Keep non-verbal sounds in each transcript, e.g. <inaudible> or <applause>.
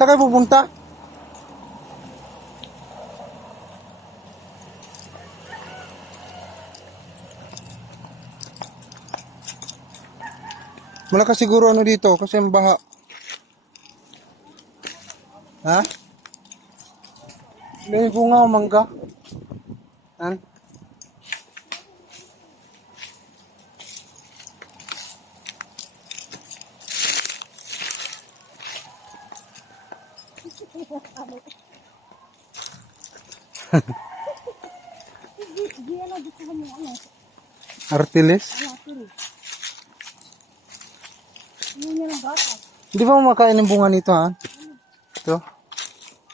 Saan kayo pupunta? Malakas siguro ano dito kasi ang baha. Ha? May bunga o mangga? Han? Di ano, di ko kami ano. Artiles? Wala ko rin. Yun yung <laughs> bata. Hindi ba makain ng bunga nito ha? Ito?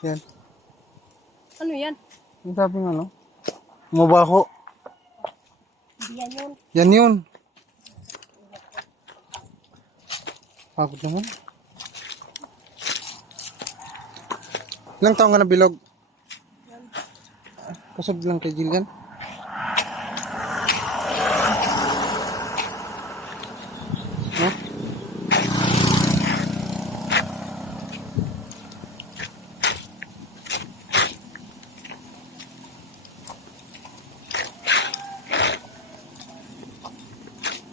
Yan. Ano yan? Ang sabi nga no? Mabaho. Yan yun. Yan yun. Pagod naman. Ilang taong ka na bilog? Kasod lang kay Jillian. No?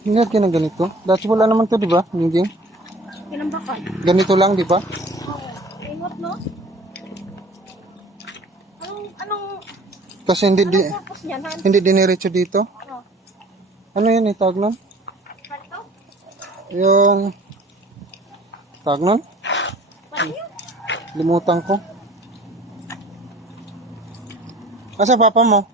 Ingat ka ng ganito. Dati wala naman to, di ba? Kinambakan. Ganito lang, di ba? Oo. Ingot, no? Anong, anong, Kasi hindi di, niyan, Han? hindi diniretso dito. Ano? Ano yun itawag nun? Kanto? Yung tawag nun? Yun? Limutan ko. Asa papa mo?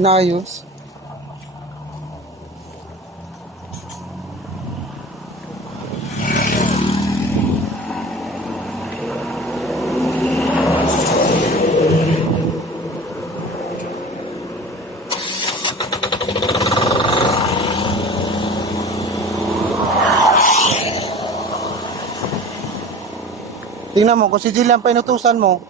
Naayos. Tingnan mo, kung si Jillian pa inutusan mo,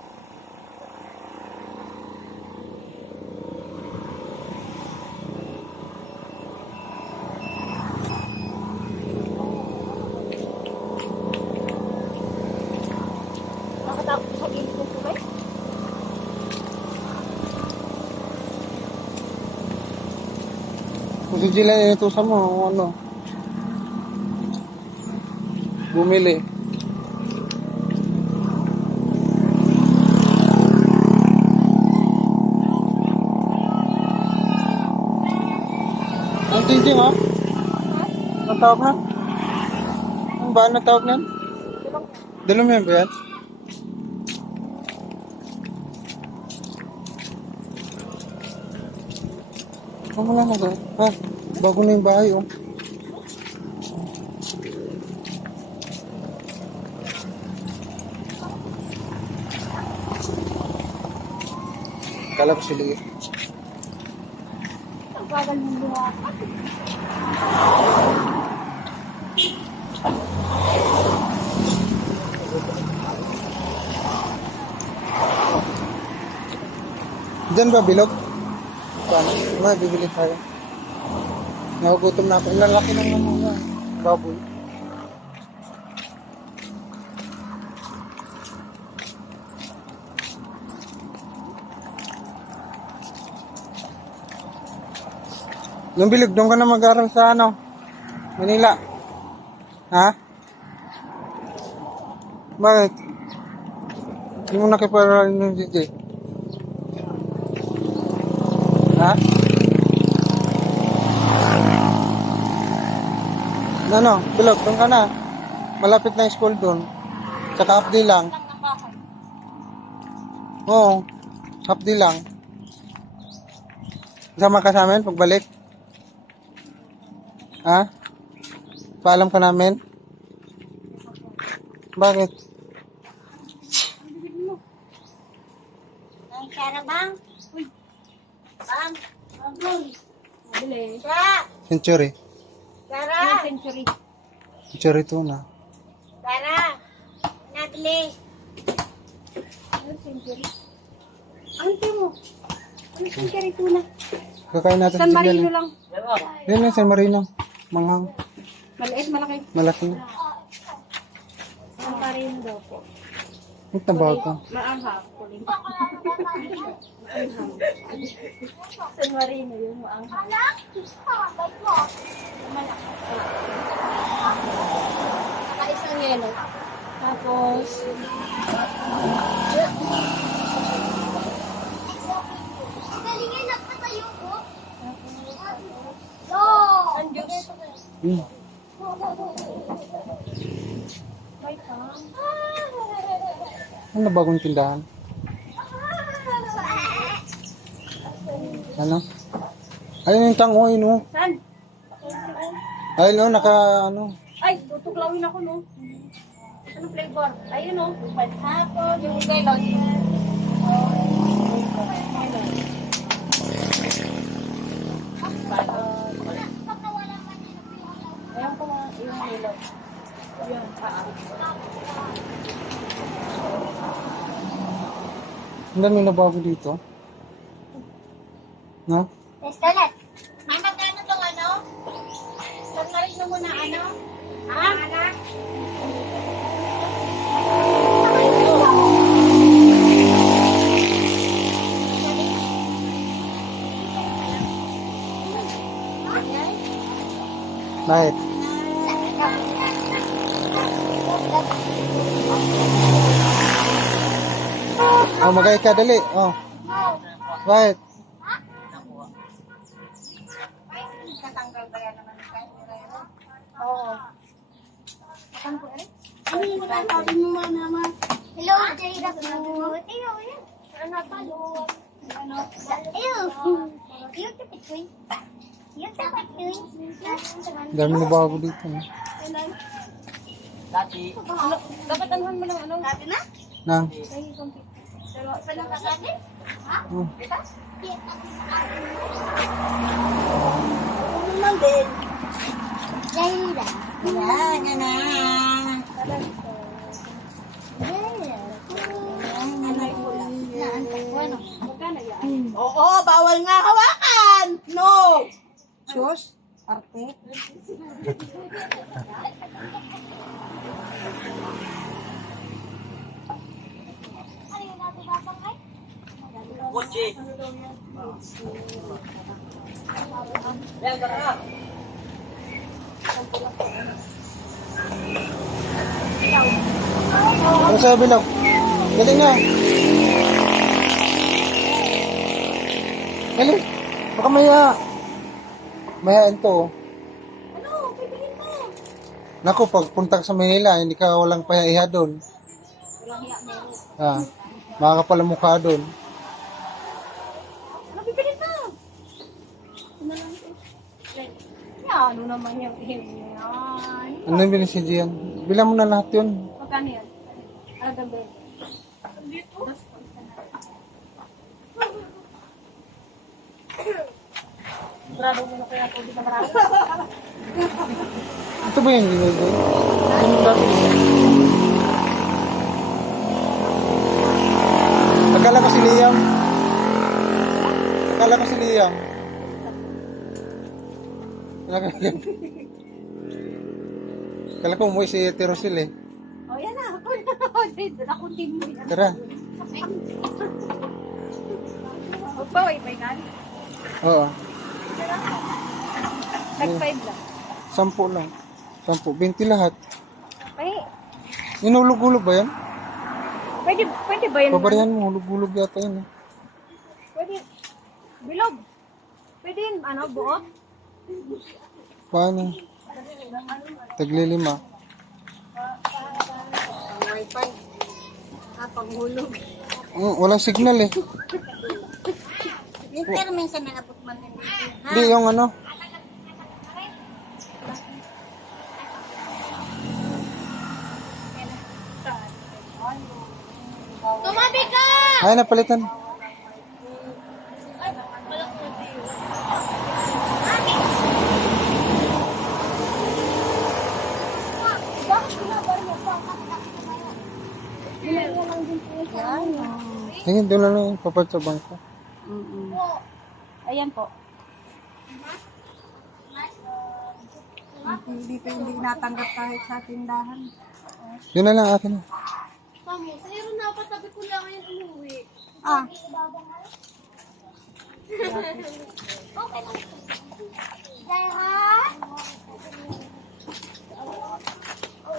Kung si Jillian inutusan mo, ano? Bumili. Ang tingting ha? Ang tawag na? Ang ba na tawag na? Yan ba yan? Oh, wala na ba? Ha? Bago na yung bahay oh. Kala ko sila eh. Ang bagal mo luha. Diyan ba bilog? Paano? Ma, bibili tayo. Nagugutom na ako. Lalaki ng ano nga. Baboy. Nung bilog, doon ka na mag-aral sa ano? Manila. Ha? Bakit? Hindi mo nakiparalin yung DJ. Ha? Ano, bilog, doon ka na. Malapit na yung school doon. Tsaka half day lang. Oo, half day lang. Sama ka sa amin pagbalik? Ha? Paalam ka namin? Bakit? Ang kara bang? Uy. Bang. Century. Kara. Century. Century to na. Kara. Le. Ano century? Ang mo. Ano century tuna? Kakain natin San sa Marino lang. Yan lang, San Marino. Manghang. Maliit, malaki. Malaki. San Marino daw po. Ang tabago. Maanghang. Kuling. San Marino yung maanghang. Saka isang yellow. Tapos, Galingan na pa tayo ko. ang juice. Hmm. May pang. Ano na bagong tindahan? Ano? Ayun yung tangoy, no? San? Ayun, no, naka, ano. Ay, tutuklawin ako, no? Ano flavor? Ayun, no? Panhapon. Yung melon. Ayun ko mga yung melon. Yan, paa. Ang dami na bago dito. No? Restaurant. May magkano tong ano? San Marino mo na ano? Ah, anak? Bakit? Oh, magay ka, dali. Oh. Naman? Oo. Ano yung sabi mo ma naman? Hello, Jada po. Ew, yan. Ano pa, Ano? Yung tapit ko Yung tapit ko Ang dami na bago dito. Ano, dapat anuhan mo ng ano? Sabi na? Na. Din? Jada. Yan, na. Oo, bawal nga hawakan. No. Sus, arte. <laughs> Ano sa bilog? Dali nga. Dali. Baka maya. Mayain to. Ano? Pipiliin mo. Naku, pag punta ka sa Manila, hindi ka walang pahiya doon. Walang hiya meron. Ah, makakapala mukha doon. Ano pipiliin mo? Ano lang ito? Yan, ano naman yung yan. Ano yung si Gian? Bilang mo na lahat yun. Magkano yan? Ano gabi? Sigurado mo na kaya ito di ka marami. <laughs> Ito ba yung ginagawa? Yung dati. Akala ko si Liam. Akala ko si Liam. Akala ko, umuwi si Terosil eh. O yan na, ako <laughs> na. Dito na akong team mo. Tara. Magpaway pa yan. Oo. Nag-five lang. Sampu lang. Sampu. 20 lahat. Ay, Inulog-ulog ba yan? pwede, pwede ba yun? Pabarihan mo. Hulog-ulog yata yan eh. Pwede. Bilog. Pwede yun, ano, buot? Paano? Taglilima. Wi-Fi. Ah, panghulog. Mm, walang signal eh. Pero minsan nangabot man din. Hindi, yung ano. Tumabi ka! Ay, napalitan. Sige, doon na lang. Papat sa bangko. Mm-mm. Ayan po. Hindi ko hindi natanggap kahit sa tindahan. Yun na lang akin. na. Mami, pero napatabi ko lang ngayon umuwi. Ah, <laughs> Okay lang. Daya!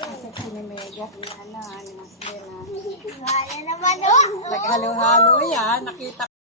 Sinimega. Yan na, ano mas na. Wala naman oh! Naghalo-halo yan. Nakita